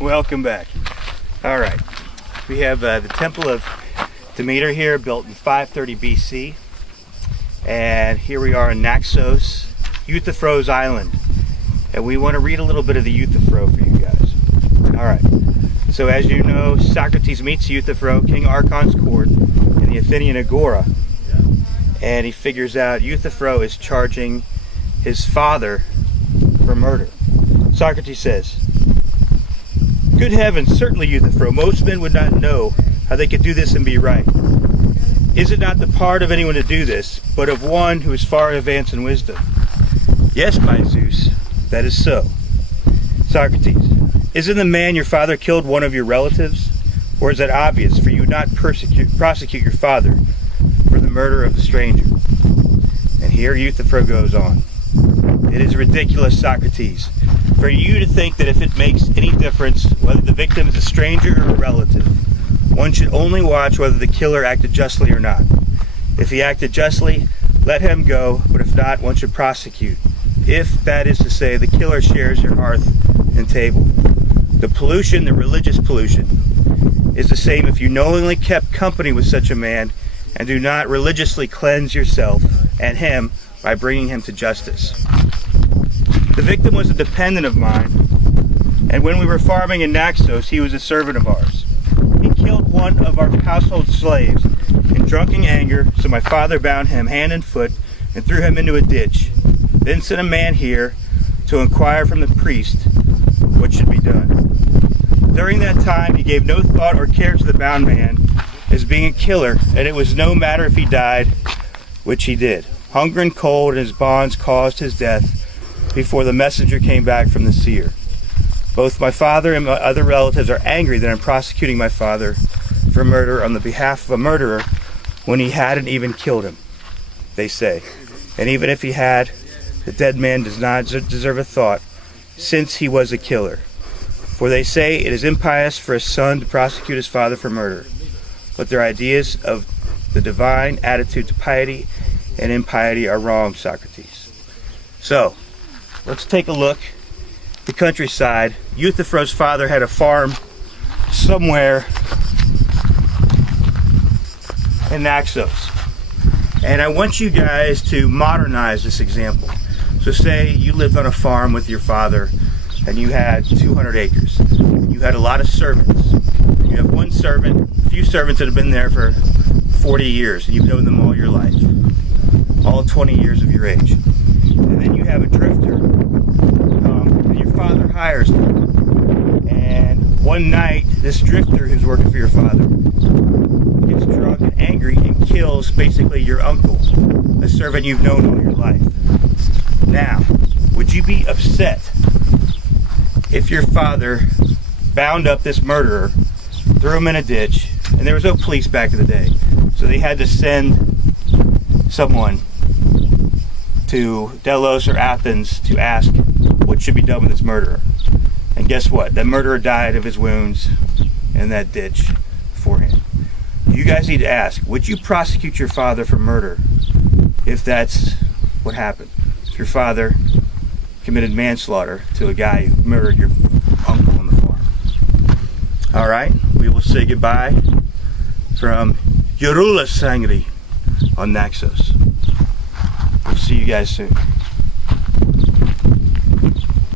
Welcome back. All right, we have the Temple of Demeter here, built in 530 BC, and here we are in Naxos, Euthyphro's island, and we want to read a little bit of the Euthyphro for you guys. All right, so as you know, Socrates meets Euthyphro, King Archon's court, in the Athenian Agora, and he figures out Euthyphro is charging his father for murder. Socrates says, "Good heavens, certainly, Euthyphro, most men would not know how they could do this and be right. Is it not the part of anyone to do this, but of one who is far advanced in wisdom?" "Yes, my Zeus, that is so." Socrates, "Isn't the man your father killed one of your relatives? Or is that obvious, for you would not prosecute your father for the murder of the stranger?" And here Euthyphro goes on. "It is ridiculous, Socrates, for you to think that if it makes any difference whether the victim is a stranger or a relative, one should only watch whether the killer acted justly or not. If he acted justly, let him go, but if not, one should prosecute. If, that is to say, the killer shares your hearth and table. The pollution, the religious pollution, is the same if you knowingly kept company with such a man and do not religiously cleanse yourself and him by bringing him to justice. The victim was a dependent of mine, and when we were farming in Naxos, he was a servant of ours. He killed one of our household slaves in drunken anger, so my father bound him hand and foot and threw him into a ditch, then sent a man here to inquire from the priest what should be done. During that time, he gave no thought or care to the bound man as being a killer, and it was no matter if he died, which he did. Hunger and cold and his bonds caused his death before the messenger came back from the seer. Both my father and my other relatives are angry that I'm prosecuting my father for murder on the behalf of a murderer when he hadn't even killed him, they say. And even if he had, the dead man does not deserve a thought, since he was a killer. For they say it is impious for a son to prosecute his father for murder. But their ideas of the divine attitude to piety and impiety are wrong, Socrates." So, let's take a look at the countryside. Euthyphro's father had a farm somewhere in Naxos. And I want you guys to modernize this example. So say you lived on a farm with your father and you had 200 acres. You had a lot of servants. You have one servant, a few servants that have been there for 40 years, and you've known them all your life, all 20 years of your age. And then you have a drifter, and your father hires them. And one night, this drifter who's working for your father gets drunk and angry and kills basically your uncle, a servant you've known all your life. Now, would you be upset if your father bound up this murderer, threw him in a ditch, and there was no police back in the day, so they had to send someone to Delos or Athens to ask what should be done with this murderer? And guess what? That murderer died of his wounds in that ditch beforehand. You guys need to ask, would you prosecute your father for murder if that's what happened? If your father committed manslaughter to a guy who murdered your uncle on the farm. All right, we will say goodbye from Yorula Sangri on Naxos. We'll see you guys soon.